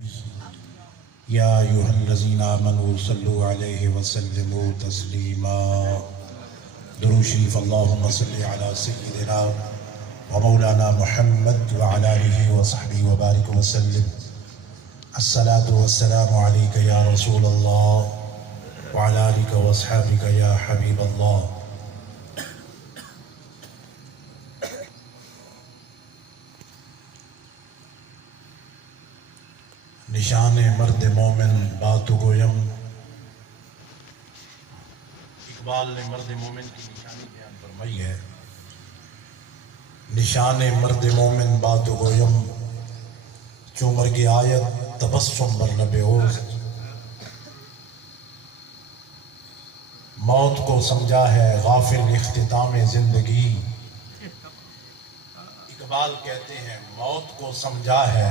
یا ایھا الذین آمنوا صلوا علیہ وسلموا تسلیما۔ درود شریف اللہم صلی علی سیدنا و مولانا محمد وعلی آلہ وصحبہ وبارک وسلم۔ الصلاۃ والسلام علیک یا رسول اللہ وعلی آلک واصحابک یا حبیب اللہ۔ نشان مرد مومن بات گویم۔ اقبال نے مرد مومن کی نشانی بیان فرمائی ہے۔ نشان مرد مومن بات گویم، چوں مرگ آیت تبسم بر لب اوست۔ موت کو سمجھا ہے غافل اختتام زندگی۔ اقبال کہتے ہیں موت کو سمجھا ہے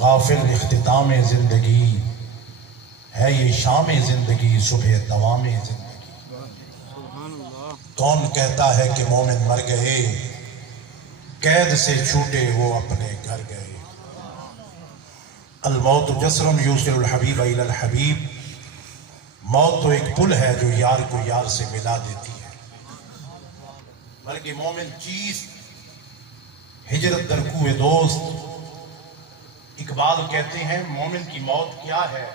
غافل اختتام زندگی، ہے یہ شام زندگی صبح دوام زندگی۔ کون کہتا ہے کہ مومن مر گئے، قید سے چھوٹے وہ اپنے گھر گئے۔ الموت جسر یوصل الحبیب الی الحبیب، موت تو ایک پل ہے جو یار کو یار سے ملا دیتی ہے۔ مرگ مومن چیز ہجرت در کوہ دوست۔ اقبال کہتے ہیں مومن کی موت کیا ہے؟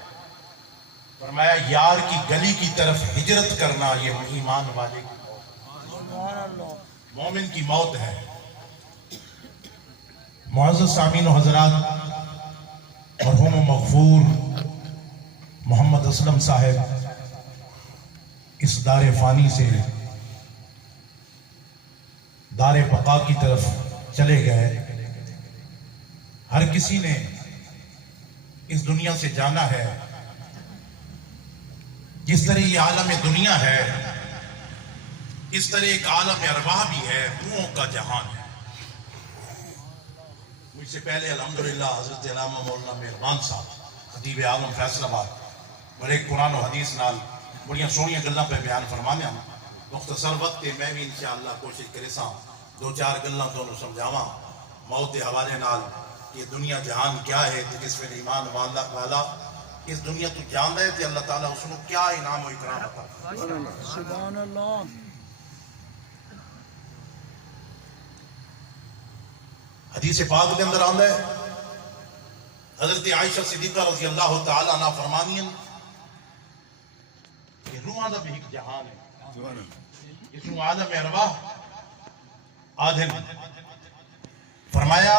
فرمایا یار کی گلی کی طرف ہجرت کرنا یہ ایمان والے کی موت، مومن کی موت ہے۔ معزز سامعین و حضرات، مرحوم و مغفور محمد اسلم صاحب اس دار فانی سے دار بقا کی طرف چلے گئے۔ ہر کسی نے اس دنیا سے جانا ہے، جس طرح یہ عالم دنیا ہے اس طرح ایک عالم ارواح بھی ہے، روحوں کا جہان ہے۔ مجھ سے پہلے الحمدللہ حضرت علامہ مولانا مہربان صاحب خطیب عالم فیصل آباد بڑے قرآن و حدیث نال بڑیاں سونیاں گلاں پہ بیان فرمانے ہیں۔ مختصر وقت تے میں بھی انشاءاللہ کوشش کرے ساں دو چار گلاں تانوں سمجھاواں موت دے حوالے نال کہ دنیا جہان کیا ہے، تے جس میں ایمان والا اس دنیا تو جاندا ہے تے اللہ تعالیٰ اس کو کیا انعام و اکرام عطا فرمائے۔ سبحان اللہ۔ حدیث پاک کے اندر آندا ہے، حضرت عائشہ صدیقہ رضی اللہ تعالیٰ عنہ فرمانی ہیں کہ روحاں دا بھی ایک جہان ہے، اس کو عالم ارواح آدھن۔ فرمایا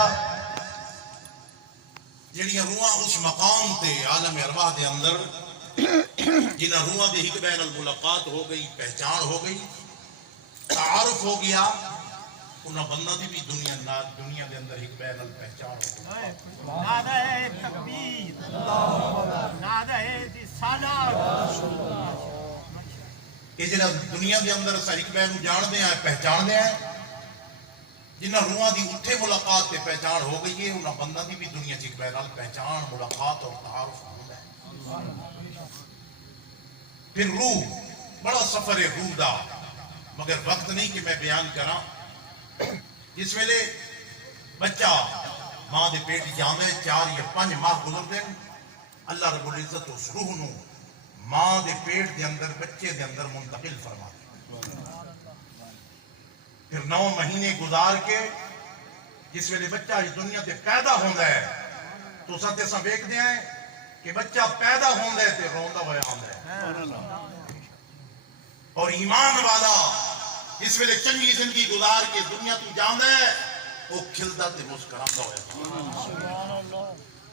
جڑیاں روحاں اس مقام تے عالم ارواح دے اندر جنہاں روحاں دے ایک بین الملاقات ہو گئی، پہچان ہو گئی، تعارف ہو گیا، انہاں بندہ دی بھی دنیا دے اندر ایک بین الپہچان ہو گئی۔ نعرہ تکبیر، نعرہ رسالت۔ یہ جنہاں دنیا دے اندر سا ایک بین جان دے ہیں، پہچان دے ہیں، جنہاں روحاں دی اٹھے ملاقات تے پہچان ہو گئی ہے، انہاں بندہ دی بھی دنیا چ ایک بہرحال پہچان، ملاقات اور تعارف ہوتا ہے۔ پھر روح بڑا سفر ہے روح دا، مگر وقت نہیں کہ میں بیان کراں۔ جس ویلے بچہ ماں دے پیٹ جاندے 4 یا 5 ماہ گزر دے، اللہ رب العزت اس روح نو ماں دے پیٹ دے اندر بچے دے اندر منتقل فرما دے۔ پھر 9 مہینے گزار کے جس ویلے بچہ اس دنیا تے پیدا ہوندا ہے تو ساتھ ساتھ ویکھدے ہیں کہ بچہ پیدا ہوندا ہے تے روندا ہویا آندا ہے، اور ایمان والا جس ویلے چنگی زندگی گزار کے دنیا تو جاندا ہے وہ کھلدا تے مسکراندا ہویا۔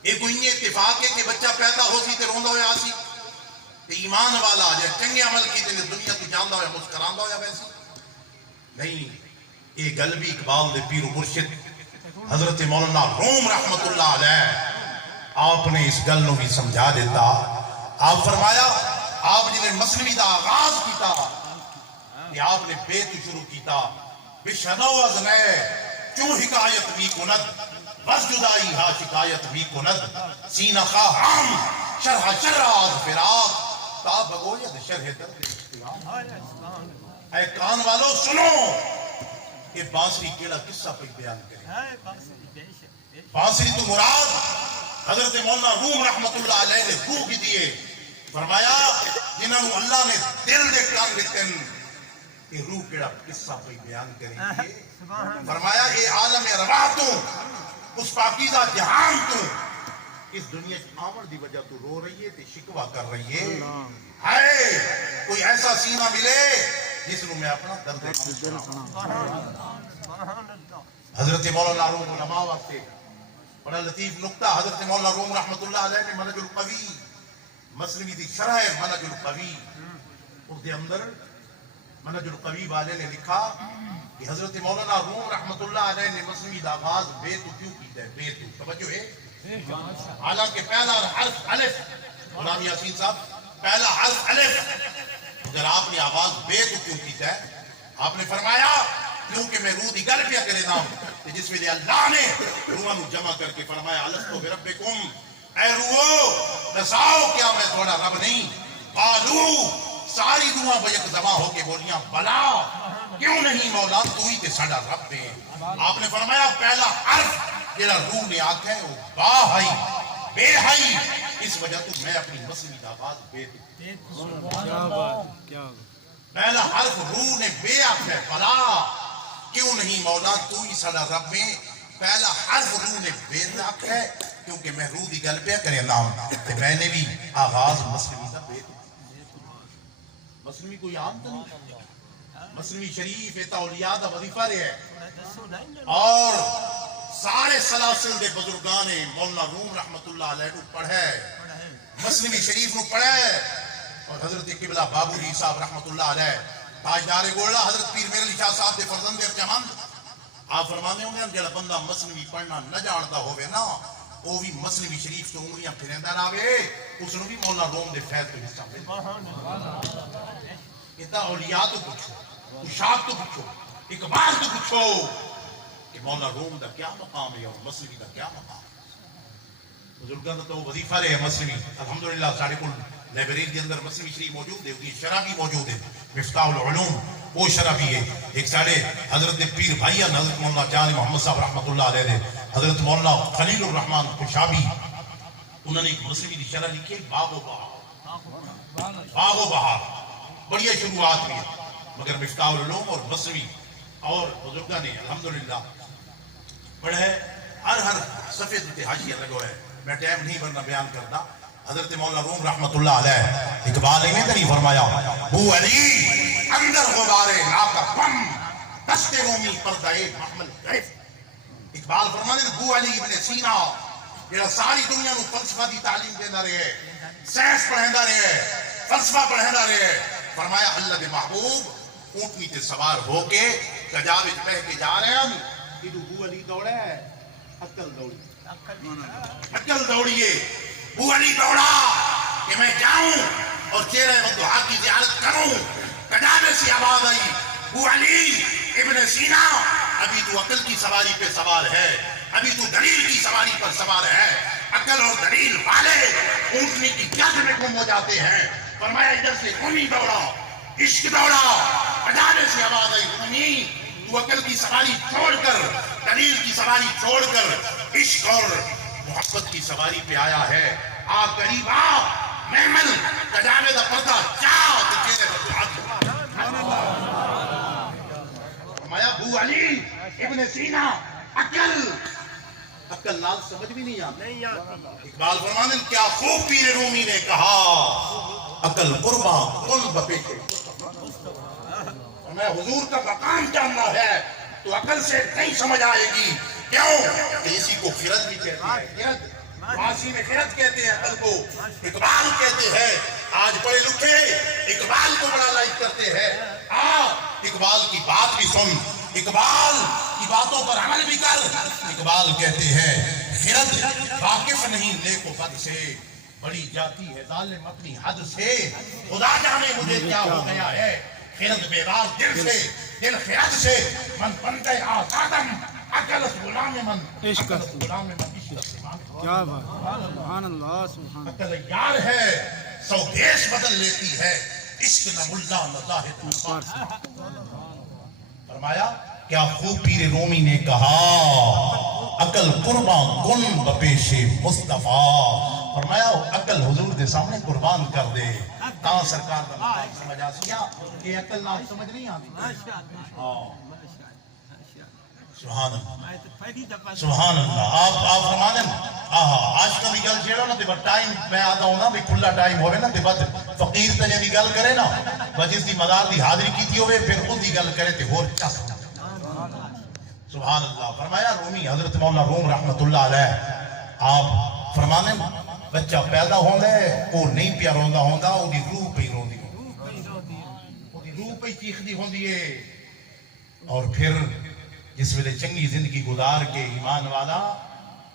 یہ کوئی اتفاق ہے کہ بچہ پیدا ہو سی تے روندا ہویا سی، تے ایمان والا جے چنگے عمل کیتے تے دنیا تو جاندا ہویا مسکراندا ہویا ویسی نہیں۔ یہ گل بھی اقبال دے پیر و مرشد حضرت مولانا روم رحمت اللہ علیہ آپ نے اس گل نو بھی سمجھا دیتا۔ آپ فرمایا آپ جنہیں مسلمی دا آغاز کیتا کہ آپ نے بیت شروع کیتا، بشنو از نئے کیوں حکایت بھی کند، بس جدائی ہا شکایت بھی کند، سینہ خواہ ہم شرح شرح آز فراق، تا بگوید شرح درد اختیار۔ اے کان والو سنو، یہ بانسری کیڑا قصہ پہ بیان کریں۔ بانسری تو مراد حضرت مولانا روم رحمت اللہ علیہ نے روح کی دیے فرمایا جنہوں اللہ نے دل دے کان دیتے کہ روح کیڑا قصہ پہ بیان کریں گے فرمایا یہ عالم رواح تو اس پاکیزہ جہان تو اس دنیا کی آمر دی وجہ تو رو رہی ہے تے شکوہ کر رہی ہے کوئی ایسا سینہ ملے جس نے میں اپنا درد حضرت مولانا روم علماء واسطے بڑا لطیف نقطہ حضرت مولانا روم رحمت اللہ علیہ نے منہج القوی مسلمی دی شرح منہج القوی اس دے اندر منہج القوی والے نے لکھا کہ حضرت مولانا روم رحمت اللہ علیہ نے مسلمی دا آغاز بے تو کیوں کیتا ہے بے تو توجہ ہے حالانکہ پہلا حرف الف غلام یاسین صاحب پہلا حرف الف اگر آپ نے آغاز بے تو کیوں کیتا ہے آپ نے فرمایا کیونکہ میں روح دی گل پیا کرے نا جس میں اللہ نے روحاں نو جمع کر کے فرمایا الستو بربکم اے روحو دساؤ کیا میں تھوڑا رب نہیں قالو ساری روحاں بیک جمع ہو کے بولیاں بلا کیوں نہیں مولا تو ہی تے ساڈا رب ہے آپ نے فرمایا پہلا حرف جڑا روح نے آکھا ہے وہ با ہے بے ہے اس وجہ تو میں اپنی مسلمی دا آواز بے کیا پہلا حرف روح نے بے آکھا ہے بلا کیوں نہیں مولا تو ہی ساڈا رب ہے پہلا حرف روح نے بے آکھا ہے کیونکہ میں روح دی گل پہ کرے نام تے میں نے بھی آغاز مسلمی دا بے مسلمی کوئی عام تو نہیں مسلمی شریف ایتا اولیاء دا وظیفہ رہے ہے اور سارے سلاسل دے بزرگان مولانا روم رحمت اللہ علیہ کو پڑھے مسلمی شریف نو پڑھے اور حضرت قبلہ بابو جی صاحب رحمت اللہ علیہ تاجدار گولڈا حضرت پیر میرعلی شاہ صاحب دے فرزند ارجمند آپ فرمانے ہوں گے جڑا بندہ مسلمی پڑھنا نہ جانتا ہوئے نا وہ بھی مسلمی شریف تو انگلیاں پھریندا راوے اس نے بھی مولانا روم دے فیض تو حصہ ملے کہتا اولیاء تو پوچھو اشاق تو پوچھو اقبال تو پوچھو کہ مولانا روم دا کیا مقام ہے اور مسلمی دا کیا مقام ہے بزرگاں دا تو وظیفہ رہے مسلمی الحمدللہ ساڑھے کو لائبریری کے اندر مسلمی شریف موجود ہے اس کی شرح بھی موجود ہے مفتاح العلوم وہ شرح بھی ہے ایک ساڑھے حضرت پیر بھائیان حضرت مولانا جان محمد صاحب رحمت اللہ علیہ نے حضرت مولانا خلیل الرحمن خوشابی انہوں نے ایک مسلمی کی شرح لکھی باغ و بہار بڑی شروعات بھی ہے مگر مفتاح العلوم اور مسلمی اور بزرگاں نے الحمدللہ پڑھے ہر سفید حاشیہ لگو ہے میں ٹائم نہیں ورنہ بیان کرتا حضرت مولانا روم رحمت اللہ علیہ اقبال نے نہیں فرمایا بو علی اندر غبارے ناکا بم دست رومی پردائے محمل غیف اقبال فرمانے بو علی ابن سینا جیڑا ساری دنیا نو فلسفہ دی تعلیم دینا رہے سائنس پڑھیندا رہے فلسفہ پڑھیندا رہے فرمایا اللہ دے محبوب اونٹنی تے سوار ہو کے کجاوے پہ کے جا رہے ہیں کہ بو علی دوڑا ہے عقل دوڑیے بو علی دوڑا کہ میں جاؤں اور چہرے ودعا کی زیارت کروں کجاوے سے آواز آئی بو علی ابن سینا ابھی تو عقل کی سواری پہ سوار ہے ابھی تو دلیل کی سواری پر سوار ہے عقل اور دلیل والے اونٹنی کی جد میں گم ہو جاتے ہیں فرمایا ادھر سے رومی دوڑا عشق دوڑا کجاوے سے آواز آئی رومی تو عقل کی سواری چھوڑ کر دلیل کی سواری چھوڑ کر عشق اور محبت کی سواری پہ آیا ہے آ قریب آ محمل کجاوے دا پردہ چاہ تو چہرے پر فرمایا بو علی ابن سینا عقل لال سمجھ بھی نہیں آتی اقبال فرمانے کیا خوب پیر رومی نے کہا عقل قرباں کن بپیٹے میں حضور کا مقام جاننا ہے تو عقل سے نہیں سمجھ آئے گی کیوں کہ اسی کو خرد بھی کہتے ہیں خرد فارسی میں خرد کہتے ہیں عقل کو اقبال کہتے ہیں آج پڑھے لکھے اقبال کو بڑا لائک کرتے ہیں اقبال کی بات بھی سن اقبال کی باتوں پر عمل بھی کر اقبال کہتے ہیں خرد واقف نہیں نیک و بد سے بڑی جاتی ہے ظالم اپنی حد سے خدا جانے مجھے کیا ہو گیا ہے خرد بیدار دل سے دل خرد سے من بندے آزادم عقلت غلام من عقلت غلام من عشق سے کیا بات سبحان اللہ سبحان عقل یار ہے سو دیش بدل لیتی ہے عشق نہ ملا نہ ظاہر فرمایا کیا خوب پیر رومی نے کہا عقل قربان کن بپیش مصطفیٰ. فرمایا عقل حضور دے سامنے قربان کر دے تا سرکار دا مقام سمجھ آسیا کہ عقل نہ سمجھ نہیں آتی. سبحان اللہ سبحان اللہ. آپ فرمانے آج کل دی گل چھیڑو نا تے بس ٹائم میں آتا ہوں نا بھی کھلا ٹائم ہوئے نا تے بس فقیر تے جی گل کرے نا بس جس دی مدار دی حاضری کیتی ہوئے پھر خود دی گل کرے تے ہور چس. سبحان اللہ. فرمایا رومی حضرت مولا روم رحمت اللہ علیہ آپ فرمانے بچہ پیدا ہوندے وہ نہیں پیا روندا ہوندا او دی روح پہ روندی او دی روح پہ چیخدی ہوندی ہے. اور پھر جس ویلے چنگی زندگی گزار کے ایمان والا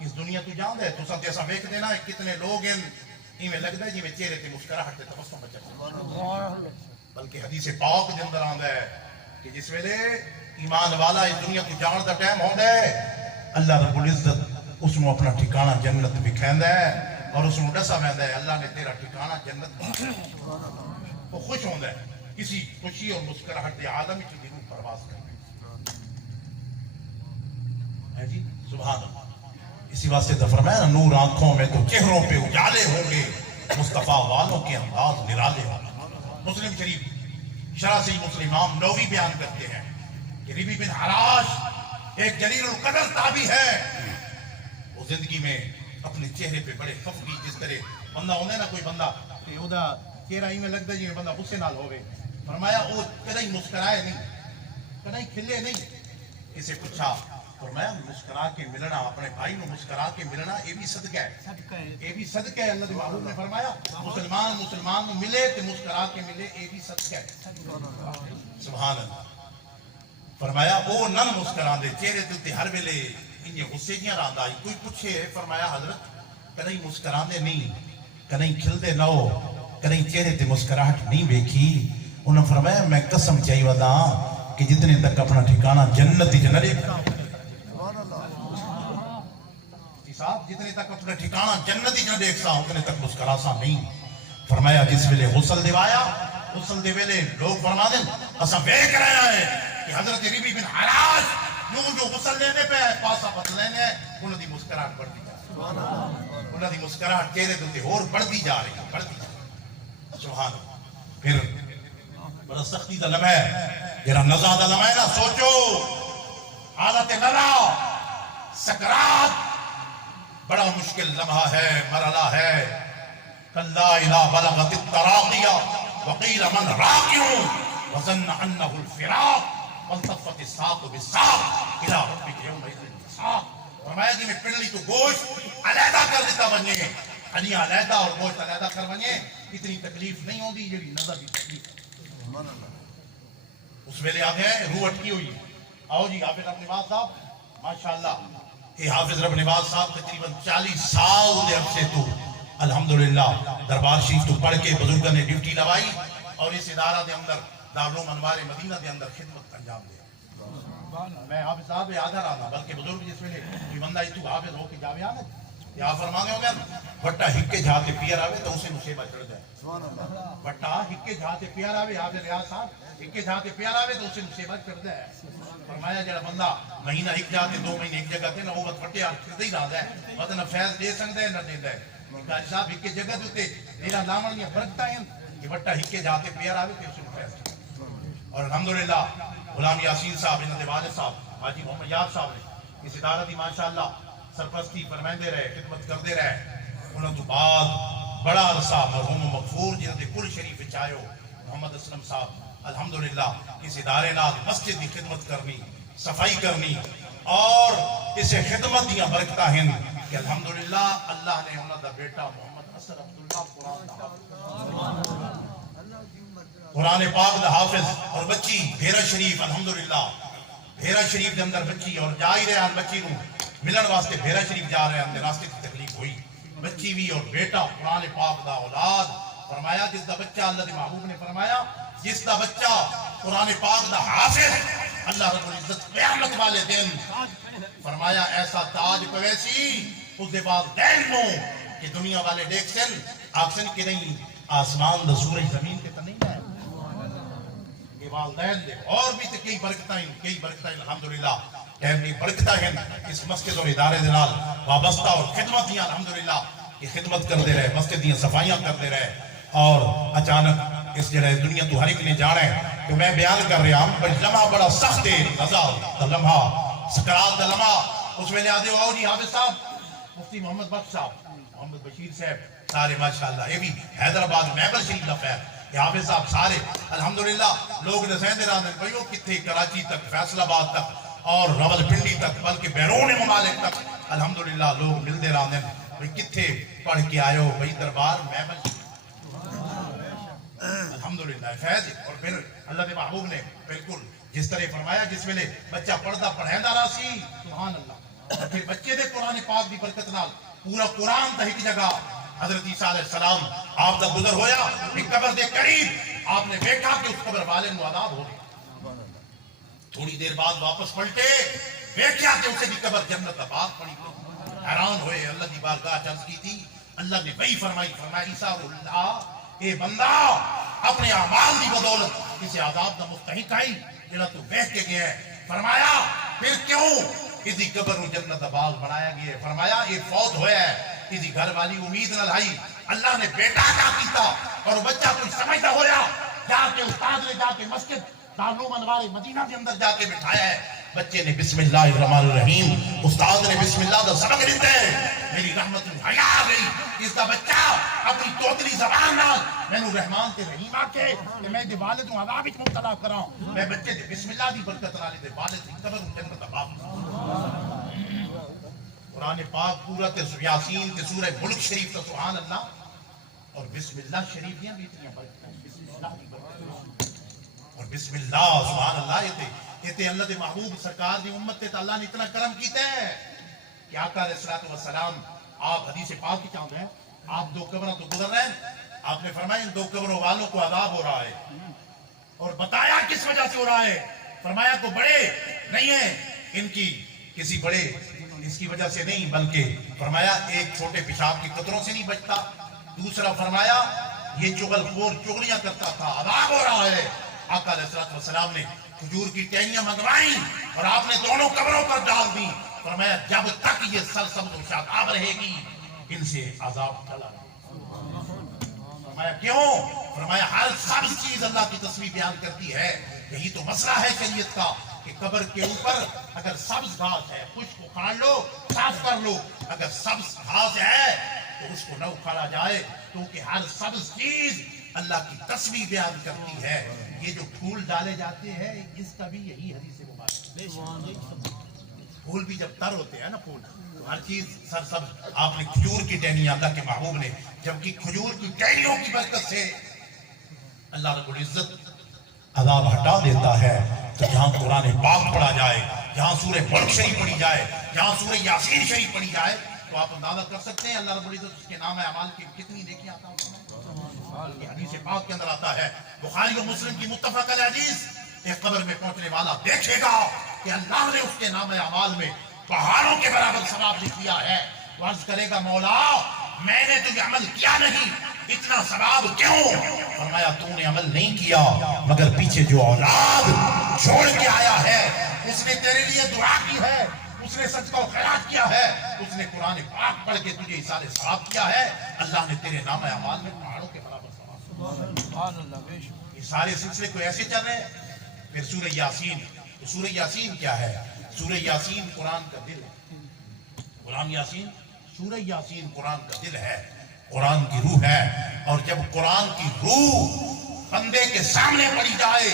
اس دنیا تو جان دے تو سب جیسا ویکھ دینا کتنے لوگ ہیں ایویں لگدا ہے جویں چہرے تے مسکراہٹ تے تبسم بچا. بلکہ حدیث پاک دے اندر آندا ہے کہ جس ویلے ایمان والا اس دنیا کو جان دا ٹائم ہوندا ہے اللہ رب العزت اس کو اپنا ٹھکانہ جنت وکھیندا ہے اور اس کو دسا ویندا ہے اللہ نے تیرا ٹھکانہ جنت وہ خوش ہوندا ہے کسی خوشی اور مسکراہٹ دے عالم کی روح پرواز کر ہے جی. سبحان اللہ. اسی واسطے تو فرمایا نا نور آنکھوں میں تو چہروں پہ اجالے ہوں گے مصطفیٰ والوں کے انداز نرالے ہوں. مسلم شریف شرح سے مسلم امام نووی بیان کرتے ہیں کہ ربی بن حراش ایک جلیل القدر تابعی ہے. وہ زندگی میں اپنے چہرے پہ بڑے خفگی جس طرح بندہ ہونے نا کوئی بندہ کہ اودا چہرہ ہی میں لگتا جی بندہ غصے نال ہوئے. فرمایا وہ کدی مسکرائے نہیں کدی کھلے نہیں. اسے پوچھا فرمایا مسکرا کے ملنا اپنے بھائی کو مسکرا کے ملنا یہ بھی صدقہ ہے یہ بھی صدقہ ہے. اللہ کے محبوب نے فرمایا مسلمان کو ملے تو مسکرا کے ملے یہ بھی صدقہ ہے. سبحان اللہ. فرمایا وہ نہ مسکرا دے چہرے تے ہر ویلے انہیں غصے دیاں راندا آئی. کوئی پوچھے فرمایا حضرت کدی مسکرا دے نہیں کدی کھلدے نہ ہو کدی چہرے تے مسکراہٹ نہیں ویکھی. انہوں نے فرمایا میں قسم چاہیے ودا کہ جتنے تک اپنا ٹھکانہ جنت ہی جنت صاحب جتنے تک اپنا ٹھکانہ جنت ہی نہ دیکھ سا اتنے تک مسکرا سا نہیں. فرمایا جس ویلے غسل دیوایا غسل دے ویلے لوگ فرما دیں اسا ویکھ رہا ہے کہ حضرت ربی بن حراش جو غسل لینے پہ پاسا بدلنے ہیں انہوں دی مسکراہٹ بڑھتی جا رہی ہے. انہوں دی مسکراہٹ چہرے تے اور بڑھتی جا رہی ہے بڑھتی جا رہی ہے. سبحان اللہ. پھر بڑا سختی دا لمحہ ہے جرا نزا دا لمحہ ہے نا سوچو حالت نزا سکرات بڑا مشکل لمحہ ہے مرحلہ ہے. کلا اذا بلغت التراقیہ وقیل من راقیوں وظن انہ الفراق والتفت الساق بالساق الى ربک یومئذ المساق. فرمایا کہ میں پنڈلی تو گوشت علیحدہ کر دیتا بنے ہڈیاں علیحدہ اور گوشت علیحدہ کر بنے اتنی تکلیف نہیں ہوتی جڑی نظر کی تکلیف. اس ویلے آ گئے روح اٹکی ہوئی. آؤ جی حافظ رب نواز صاحب ماشاءاللہ یہ حافظ رب نواز صاحب تقریباً 40 سال دے عرصے تو الحمدللہ دربار شریف تو پڑھ کے بزرگوں نے ڈیوٹی لوائی اور اس ادارہ دے اندر دارالعلوم انوار مدینہ دے اندر خدمت انجام دیا. میں حافظ صاحب یاد آ رہا تھا بلکہ بزرگ جس ویلے کوئی بندہ تو حافظ ہو کے جاوے آنے یا فرمانے ہو گیا بٹا ہکے جہاں پیر آوے تو اسے مصیبت چڑھ جائے. بٹا ہکے جہاں پیر آوے حافظ ریاض صاحب ہکے جہاں پیر آوے تو اسے مصیبت چڑھ جائے. فرمایا جڑا بندہ مہینہ ایک جاتے 2 مہینے ایک جگہ تے نہ وہ پھٹے ہاتھ پھردا ہی رہندا ہے مطلب نہ فیض دے سکدا ہے نہ دیندا ہے. قاری صاحب ایک جگہ تے میرا نامن دی برکتاں ہیں کہ بٹا ہکے جاتے پیر آوے تے اسے فیض. اور الحمدللہ غلام یاسین صاحب انہاں دے والد صاحب حاجی محمد یار صاحب نے اس ادارہ دی ماشاءاللہ سرپرستی فرمائندے رہے خدمت کردے رہے. انہاں تو بعد بڑا عرصہ مرحوم مغفور جنہاں دے کل شریف وچ آئے ہو محمد اسلم صاحب الحمدللہ اس ادارے نال مسجد کی خدمت کرنی صفائی کرنی اور اسے خدمت دیاں برکتاں ہیں کہ الحمدللہ اللہ نے انہاں دا بیٹا محمد حسن عبداللہ قرآن پاک دا حافظ اور بچی بھیرا شریف الحمدللہ بھیرا شریف دے اندر بچی اور جا ہی رہے ہیں بچی کو ملن واسطے بھیرا شریف جا رہے ہیں راستے کی تکلیف ہوئی بچی بھی اور بیٹا قرآن پاک دا اولاد. فرمایا جس دا بچہ اللہ دے محبوب نے فرمایا جس دا بچہ قرآن پاک دا حافظ اللہ رب العزت قیامت والے دن فرمایا ایسا تاج پویسی اس دے بعد دین نو کہ دنیا والے دیکھسن آکسن کہ نہیں آسمان دا سورج زمین کے تا نہیں ہے یہ والدین دے اور بھی کئی برکتائیں الحمدللہ. اپنی برکتہ ہیں اس مسجد اور ادارے دلال وابستہ اور خدمت دیا الحمدللہ یہ خدمت کرتے رہے مسجد دیا صفائیاں کرتے رہے اور اچانک اس جڑے دنیا تو ہر ایک نے جانا ہے تو میں بیان کر رہا ہوں پر لمحہ بڑا سخت ہے رضا دا لمحہ سکرات دا لمحہ اس میں لے آدھے آؤ جی حافظ صاحب مفتی محمد بخش صاحب محمد بشیر صاحب سارے ماشاءاللہ یہ بھی حیدرآباد محبل شریف دا فیض یہ حافظ صاحب سارے الحمدللہ لوگ دسیں دے رہے ہیں بھائیو کتنے کراچی تک فیصل آباد تک اور راول پنڈی تک بلکہ بیرون ممالک تک الحمدللہ لوگ ملتے رہتے ہیں بھائی کتنے پڑھ کے آئے ہو بھائی دربار محبل الحمدللہ فیض اور پھر اللہ کے محبوب نے بالکل جس طرح فرمایا جس ویلے بچہ پڑھتا پڑھیندا رہا سی سبحان اللہ اور پھر بچے دے قرآن پاک دی برکت نال پورا قرآن تے ایک جگہ حضرت عیسیٰ علیہ السلام آپ دا گزر ہویا ایک قبر دے قریب آپ نے دیکھا کہ اس قبر والے نو عذاب ہو رہے تھوڑی دیر بعد واپس پلٹے دیکھا کہ اسے بھی قبر جنت آباد پڑی حیران ہوئے اللہ کی بارگاہ چرچ کی تھی اللہ نے وہی فرمایا عیسیٰ اللہ اے بندہ اپنے اعمال دی بدولت اسے عذاب دا مستحق آئی جنہاں تو بیٹھ کے گیا ہے فرمایا پھر کیوں اسی قبر و جنت آباد بنایا گیا ہے فرمایا یہ فوت ہویا ہے اسی گھر والی امید نہ لائی اللہ نے بیٹا کیا کیتا اور وہ بچہ کوئی سمجھتا ہویا جا کے استاد نے جا کے مسجد دارالعلوم انوار مدینہ کے اندر جا کے بٹھایا ہے بچے نے بسم اللہ الرحمن الرحیم استاد نے بسم اللہ دا سبق دیتے ہیں میری رحمت حیا آ گئی اس دا بچہ اپنی توتلی زبان نال مینوں رحمان تے رحیم آ کے کہ میں دے والد نوں عذاب وچ مبتلا کراں میں بچے دے بسم اللہ دی برکت نال دے والد دی قبر جنت آباد قرآن پاک پورا تے یاسین تے سورہ ملک شریف تے سبحان اللہ اور بسم اللہ شریف دیاں بھی اتنی برکتاں بسم اللہ دی برکت اور بسم اللہ سبحان اللہ یہ تے اللہ دے محبوب سرکار دی امت تے اللہ نے اتنا کرم کیتا ہے کہ آقا علیہ الصلوۃ والسلام آپ حدیث پاک کی چاہتے ہیں آپ دو قبروں تو گزر رہے ہیں آپ نے فرمایا ان دو قبروں والوں کو عذاب ہو رہا ہے اور بتایا کس وجہ سے ہو رہا ہے فرمایا کو بڑے نہیں ہیں ان کی کسی بڑے اس کی وجہ سے نہیں بلکہ فرمایا ایک چھوٹے پیشاب کی قطروں سے نہیں بچتا دوسرا فرمایا یہ چغل خور چغلیاں کرتا تھا عذاب ہو رہا ہے آقا علیہ الصلوۃ والسلام نے کھجور کی ٹہنیاں منگوائیں اور آپ نے دونوں قبروں پر ڈال دی فرمایا جب تک یہ سرسبز و شاداب رہے گی ان سے عذاب ٹلا فرمایا کیوں فرمایا ہر سبز چیز اللہ کی تصویر بیان کرتی ہے یہی تو مسئلہ ہے شریعت کا کہ قبر کے اوپر اگر سبز گھاس ہے خشک اکھاڑ لو صاف کر لو اگر سبز گھاس ہے تو اس کو نہ اکھاڑا جائے کیونکہ ہر سبز چیز اللہ کی تصویر بیان کرتی ہے یہ جو پھول ڈالے جاتے ہیں اس کا بھی یہی حدیث مبارک پھول بھی جب تر ہوتے ہیں نا پھول ہر چیز سرسبز آپ نے کھجور کی ٹہنیاں اللہ کے محبوب نے جبکہ کھجور کی ٹہنیوں کی برکت سے اللہ رب العزت عذاب ہٹا دیتا ہے تو جہاں قرآن پاک پڑھا جائے جہاں سورہ ملک شریف پڑھی جائے جہاں سورہ یاسین شریف پڑھی جائے تو آپ اندازہ کر سکتے ہیں اللہ رب العزت اس کے نام اعمال کی کتنی نیکیاں عطا فرمائے یہ حدیث پاک کے اندر آتا ہے بخاری و مسلم کی متفق علیہ حدیث ایک قبر میں پہنچنے والا دیکھے گا کہ اللہ نے اس کے نام اعمال میں پہاڑوں کے برابر ثواب لکھ دیا ہے وہ عرض کرے گا مولا میں نے تجھے عمل کیا نہیں اتنا ثواب کیوں فرمایا تو نے عمل نہیں کیا مگر پیچھے جو اولاد چھوڑ کے آیا ہے اس نے تیرے لیے دعا کی ہے اس نے سچ کا خیرات کیا ہے اس نے قرآن پاک پڑھ کے تجھے اشارے ثواب کیا ہے اللہ نے تیرے نام اعمال میں پہاڑوں کے برابر ثواب یہ سارے سلسلے کو ایسے چل رہے ہیں پھر سورہ یاسین سورہ یاسین کیا ہے سورہ یاسین قرآن کا دل ہے قرآن یاسین سورہ یاسین قرآن کا دل ہے قرآن کی روح ہے اور جب قرآن کی روح بندے کے سامنے پڑی جائے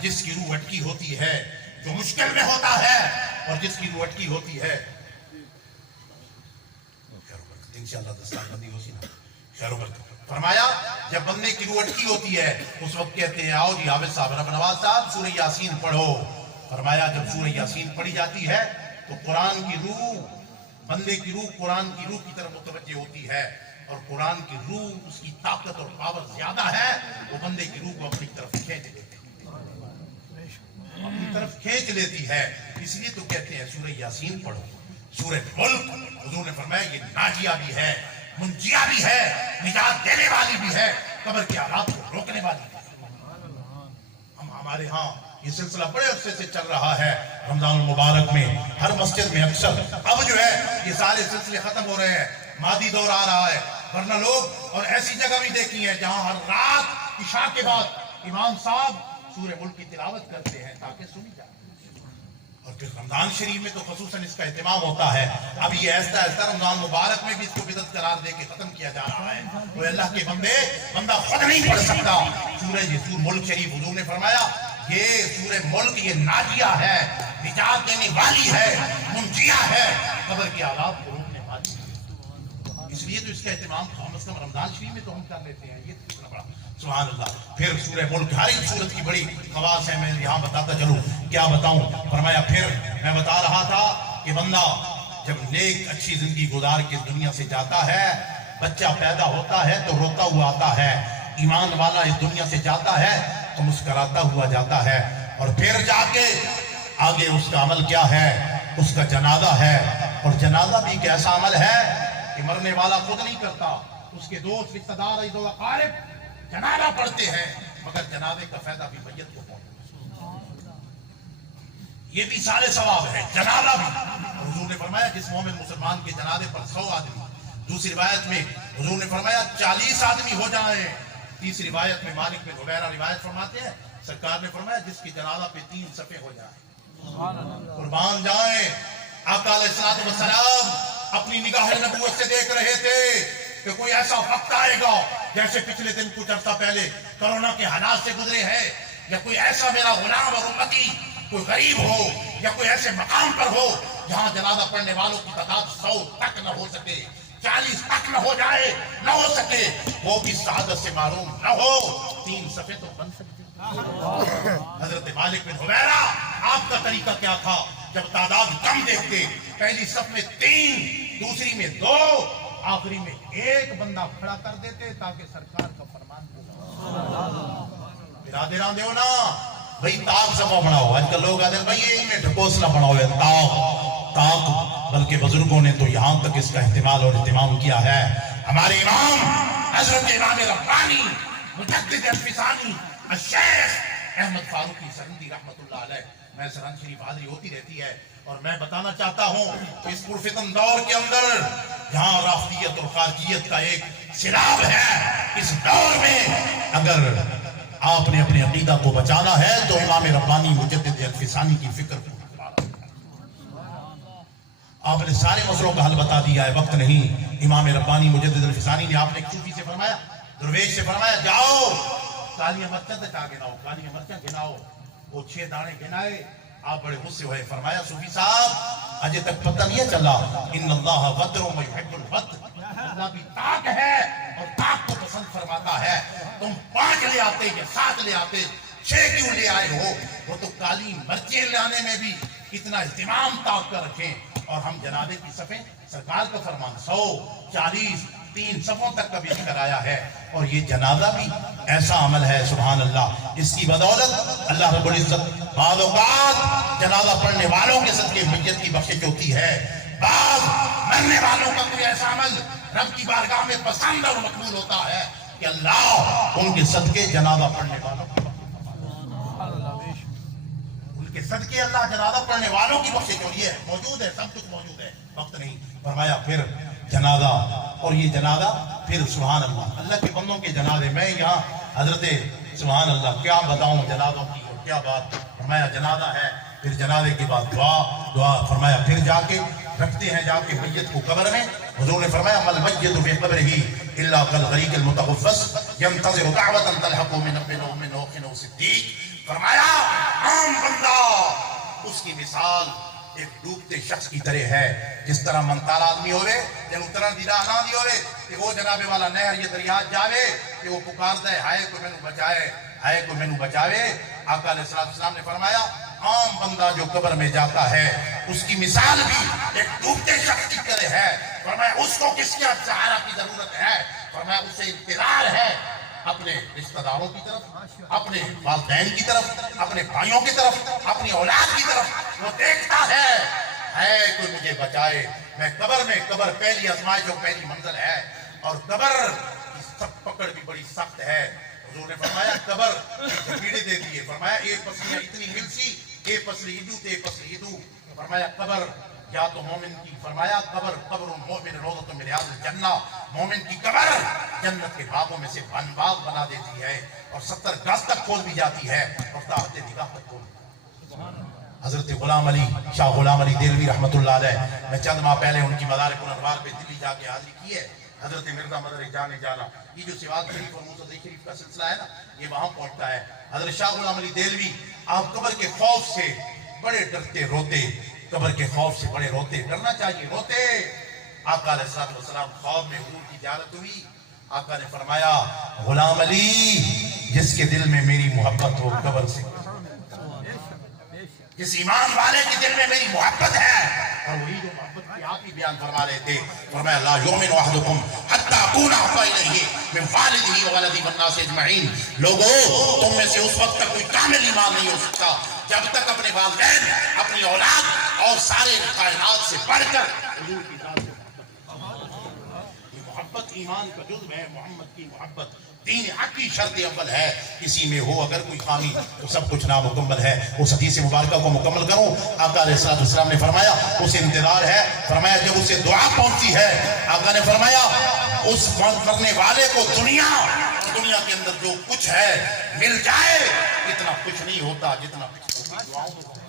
جس کی روح اٹکی ہوتی ہے جو مشکل میں ہوتا ہے اور جس کی روح اٹکی ہوتی ہے فرمایا جب بندے کی روح اٹکی ہوتی ہے اس وقت کہتے ہیں آؤ جی حافظ صاحب رب نواز صاحب سورہ یاسین پڑھو فرمایا جب سورہ یاسین پڑھی جاتی ہے تو قرآن کی روح بندے کی روح قرآن کی روح کی طرف متوجہ ہوتی ہے اور قرآن کی روح اس کی طاقت اور پاور زیادہ ہے وہ بندے کی روح کو اپنی طرف کھینچ لیتی ہے اپنی طرف کھینچ لیتی ہے اس لیے تو کہتے ہیں سورہ یاسین پڑھو سورہ ملک حضور نے فرمایا یہ ناجیہ بھی ہے منجیہ بھی ہے نجات دینے والی بھی ہے قبر کے حالات کو روکنے والی بھی ہے ہمارے ہاں یہ سلسلہ بڑے عرصے سے چل رہا ہے رمضان المبارک میں ہر مسجد میں اکثر. اب جو ہے یہ سارے سلسلے ختم ہو رہے ہیں, مادی دور آ رہا ہے, ورنہ لوگ اور ایسی جگہ بھی دیکھی ہیں جہاں ہر رات عشاء کے بعد امام صاحب سورہ ملک کی تلاوت کرتے ہیں تاکہ سنی جائے. اور پھر رمضان شریف میں تو خصوصاً اس کا اہتمام ہوتا ہے. اب یہ ایسا ایسا رمضان مبارک میں بھی اس کو بدعت قرار دے کے ختم کیا جا رہا ہے. تو اللہ کے بندہ خود نہیں پڑھ سکتا سورہ ملک شریف. حضور نے فرمایا یہ سورہ ملک یہ ناجیہ ہے, نجات دینے والی ہے, منجیہ ہے, قبر کے عذاب کو روکنے والی ہے. اس لیے تو اس کا اہتمام کم از کم رمضان شریف میں تو ہم کر لیتے ہیں. یہ کتنا بڑا سبحان اللہ. پھر سورہ ملک ہر ایک سورت کی بڑی خواص ہے, میں یہاں بتاتا چلوں. کیا بتاؤں؟ فرمایا پھر میں بتا رہا تھا کہ بندہ جب نیک اچھی زندگی گزار کے دنیا سے جاتا ہے, بچہ پیدا ہوتا ہے تو روتا ہوا آتا ہے, ایمان والا اس دنیا سے جاتا ہے تو مسکراتا ہوا جاتا ہے. اور پھر جا کے آگے اس کا عمل کیا ہے؟ اس کا جنازہ ہے. اور جنازہ بھی ایک ایسا عمل ہے کہ مرنے والا خود نہیں کرتا, اس کے دوست رشتہ دار عزیز و اقارب جنازہ پڑھتے ہیں, مگر جنازے کا فائدہ بھی میت کو پہنچتا. یہ بھی سارے ثواب ہے جنازہ بھی. حضور نے فرمایا جس مومن مسلمان کے جنازے پر 100 آدمی, دوسری روایت میں حضور نے فرمایا 40 آدمی ہو جائیں. تیسری روایت میں مالک بن حویرہ روایت فرماتے ہیں سرکار نے فرمایا جس کی جنازہ پہ 3 صفحے ہو جائیں. قربان جائیں, آقا علیہ الصلوۃ والسلام اپنی نگاہ نبوت سے دیکھ رہے تھے کہ کوئی ایسا وقت آئے گا جیسے پچھلے دن کچھ عرصہ پہلے کرونا کے حالات سے گزرے ہیں, یا کوئی ایسا میرا غلام اور امتی کوئی غریب ہو یا کوئی ایسے مقام پر ہو جہاں جنازہ پڑھنے والوں کی تعداد 100 تک نہ ہو سکے, 40 تک نہ ہو جائے, نہ ہو سکے, وہ بھی سعادت سے معروم نہ ہو. 3 صفحے تو بن سکتے. حضرت مالک بن حویرہ آپ کا طریقہ کیا تھا؟ جب تعداد کم دیکھتے پہلی صف میں 3, دوسری میں 2, آخری میں 1 بندہ کھڑا کر دیتے تاکہ سرکار کا فرمان ہو. برادران دیو نا بھئی تاک سفا بناؤ. آج کل لوگ آتے ہیں بھئی یہ میں ڈھکوسلا بناؤ ہے تاک, بلکہ بزرگوں نے تو یہاں تک اس کا اہتمام اور اہتمام کیا ہے. ہمارے امام حضرت امام ربانی مجدد الفسانی الشیخ احمد فاروقی سرندی رحمت اللہ علیہ, میں سرند شریف حاضری ہوتی رہتی ہے, اور میں بتانا چاہتا ہوں کہ اس پرفتن دور کے اندر جہاں رافضیت اور خارجیت کا ایک سیلاب ہے, اس دور میں اگر آپ نے اپنے عقیدہ کو بچانا ہے تو امام ربانی مجدد الفسانی کی فکر کو آپ نے سارے مسئلوں کا حل بتا دیا ہے, وقت نہیں. امام ربانی مجدد الفسانی نے آپ نے ایک صوفی سے فرمایا, درویش سے فرمایا جاؤ کالیاں مرچیں تک گناؤ, کالیاں مرچیں گناؤ. وہ 6 دانے گنائے, آپ بڑے غصے ہوئے. فرمایا صوفی صاحب اجے تک پتہ نہیں چلا ان اللہ غدر و یحب الغدر, اللہ بھی تاک ہے اور تاک کو پسند فرماتا ہے. تم 5 لے آتے یا 7 لے آتے, 6 کیوں لے آئے ہو؟ وہ تو کالی مرچیں لانے میں بھی اتنا اہتمام تاک کر رکھیں. اور ہم جنازے کی صفیں سرکار کا فرمان 100, 40, 3 صفوں تک کا بھی ذکر آیا ہے. اور یہ جنازہ بھی ایسا عمل ہے سبحان اللہ, اس کی بدولت اللہ رب العزت بعض اوقات جنازہ پڑھنے والوں کے صدقے میت کی بخشش ہوتی ہے. بعض مرنے والوں کا کوئی ایسا عمل رب کی بارگاہ میں پسند اور مقبول ہوتا ہے کہ اللہ ان کے صدقے جنازہ پڑھنے والوں کی کے صدقے اللہ جنازہ پڑھنے والوں کی بخشش. اور یہ موجود ہے, سب کچھ موجود ہے, وقت نہیں. فرمایا پھر جنازہ, اور یہ جنازہ پھر سبحان اللہ اللہ کے بندوں کے جنازے. میں یہاں حضرت سبحان اللہ کیا بتاؤں جنازوں کی اور کیا بات. فرمایا جنازہ ہے, پھر جنازے کے بعد دعا. فرمایا پھر جا کے رکھتے ہیں جا کے میت کو قبر میں. حضور نے فرمایا مل میت فی قبرہ الا کالغریق المتغفس ينتظر دعوة تلحق من نوح و صدیق. فرمایا عام بندہ اس کی مثال ایک ڈوبتے شخص کی طرح ہے, جس طرح منتال آدمی ہوئے جن اترن دی راہ نہ دی ہوئے کہ وہ جناب والا نہر یہ دریا جاوے کہ وہ پکار دے ہائے کوئی مینو بچائے, ہائے کوئی مینو بچاوے. آقا علیہ السلام نے فرمایا عام بندہ جو قبر میں جاتا ہے اس کی مثال بھی ایک ڈوبتے شخص کی طرح ہے. فرمایا اس کو کس کی سہارا کی ضرورت ہے؟ فرمایا اسے انتظار ہے اپنے رشتہ داروں کی طرف, اپنے والدین کی طرف, اپنے بھائیوں کی طرف, اپنی اولاد کی طرف. وہ دیکھتا ہے کوئی مجھے بچائے. میں قبر میں, قبر پہلی آزمائش اور پہلی منزل ہے, اور قبر کی سب پکڑ بھی بڑی سخت ہے. حضور نے فرمایا قبر پیڑے دیتی ہے، فرمایا ایک پسلیاں اتنی ملسی، ایک پسلی ادو تے ایک پسلی ادو، فرمایا قبر یا تو مومن کی، فرمایا قبر المومن روضۃ من ریاض الجنہ، مومن کی قبر جنت کے باغوں میں سے باغ بنا دیتی ہے اور 70 گز تک کھول بھی جاتی ہے اور طاقت نگاہ تک کھول بھی جاتی ہے۔ حضرت غلام علی شاہ غلام علی دہلوی رحمۃ اللہ علیہ، میں چند ماہ پہلے ان کی مدارک الانوار پہ دلی جا کے حاضری کی ہے۔ حضرت مرزا مدر جانے جانا، یہ جو سواد شریف اور موسیقی شریف کا سلسلہ ہے نا، یہ وہاں پہنچتا ہے۔ حضرت شاہ غلام علی دہلوی آپ قبر کے خوف سے بڑے ڈرتے روتے، قبر کے خوف سے بڑے روتے، ڈرنا چاہیے، روتے۔ آقا علیہ الصلوۃ والسلام خواب میں حضور کی زیارت ہوئی، آقا نے فرمایا غلام علی جس کے دل میں میری محبت ہو قبر سے، جس ایمان والے کے دل میں میری محبت ہے، اور وہی جو محبت کی آپ ہی بیان فرما رہے تھے، فرمایا لا یؤمن احدکم حتی اکون احب الیہ من والدہ وولدہ والناس اجمعین۔ لوگوں تم میں سے اس وقت تک کوئی کامل ایمان نہیں ہو سکتا جب تک اپنے والدین، اپنی اولاد اور سارے کائنات سے بڑھ کر حضور کی ذات سے محبت ایمان کا جزو ہے۔ محمد کی محبت دین حق کی شرط اول ہے، کسی میں ہو اگر کوئی خامی تو سب کچھ نامکمل ہے۔ اس حدیث مبارکہ کو مکمل کروں، آقا علیہ السلام نے فرمایا اسے انتظار ہے، فرمایا جب اسے دعا پہنچتی ہے، آقا نے فرمایا اس مرنے والے کو دنیا کے اندر جو کچھ ہے مل جائے، اتنا کچھ نہیں ہوتا جتنا دعاؤں میں۔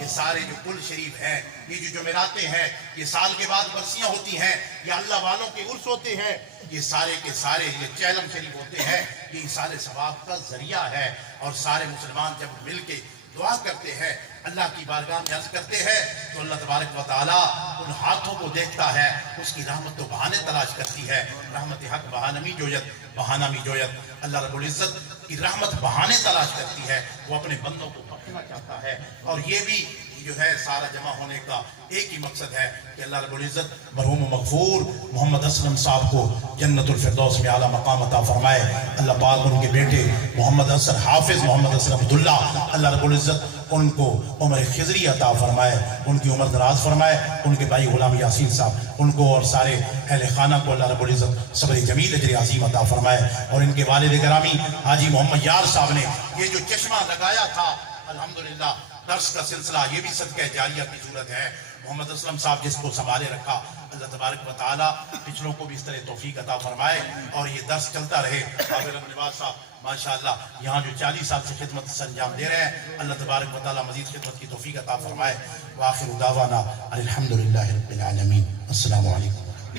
یہ سارے جو کل شریف ہیں، یہ جو جمعراتیں ہیں، یہ سال کے بعد برسیاں ہوتی ہیں، یہ اللہ والوں کے عرس ہوتے ہیں، یہ سارے کے سارے یہ چہلم شریف ہوتے ہیں، یہ سارے ثواب کا ذریعہ ہے۔ اور سارے مسلمان جب مل کے دعا کرتے ہیں، اللہ کی بارگاہ میں عرض کرتے ہیں، تو اللہ تبارک و تعالیٰ ان ہاتھوں کو دیکھتا ہے، اس کی رحمت تو بہانے تلاش کرتی ہے۔ رحمت حق بہانمی جویت بہانمی جویت، اللہ رب العزت کی رحمت بہانے تلاش کرتی ہے، وہ اپنے بندوں کو بخشنا چاہتا ہے۔ اور یہ بھی جو ہے سارا جمع ہونے کا ایک ہی مقصد ہے کہ اللہ رب العزت مرحوم مغفور محمد اسلم صاحب کو جنت الفردوس میں اعلیٰ مقام عطا فرمائے۔ اللہ پاک ان کے بیٹے محمد حسن حافظ، محمد حسن عبداللہ، اللہ رب العزت ان کو عمر خضری عطا فرمائے، ان کی عمر دراز فرمائے، ان کے بھائی غلام یاسین صاحب، ان کو اور سارے اہل خانہ کو اللہ رب العزت صبر جمیل اجر عظیم عطا فرمائے۔ اور ان کے والد گرامی حاجی محمد یار صاحب نے یہ جو چشمہ لگایا تھا، الحمدللہ درس کا سلسلہ یہ بھی صدقہ جاریہ کی صورت ہے۔ محمد اسلم صاحب جس کو سنبھالے رکھا، اللہ تبارک و تعالیٰ پچھلوں کو بھی اس طرح توفیق عطا فرمائے اور یہ درس چلتا رہے۔ عابر نواز صاحب ماشاءاللہ یہاں جو 40 سال سے خدمت سے انجام دے رہے ہیں، اللہ تبارک و تعالیٰ مزید خدمت کی توفیق عطا فرمائے۔ وآخر دعوانا الحمدللہ رب العالمین۔ السلام علیکم۔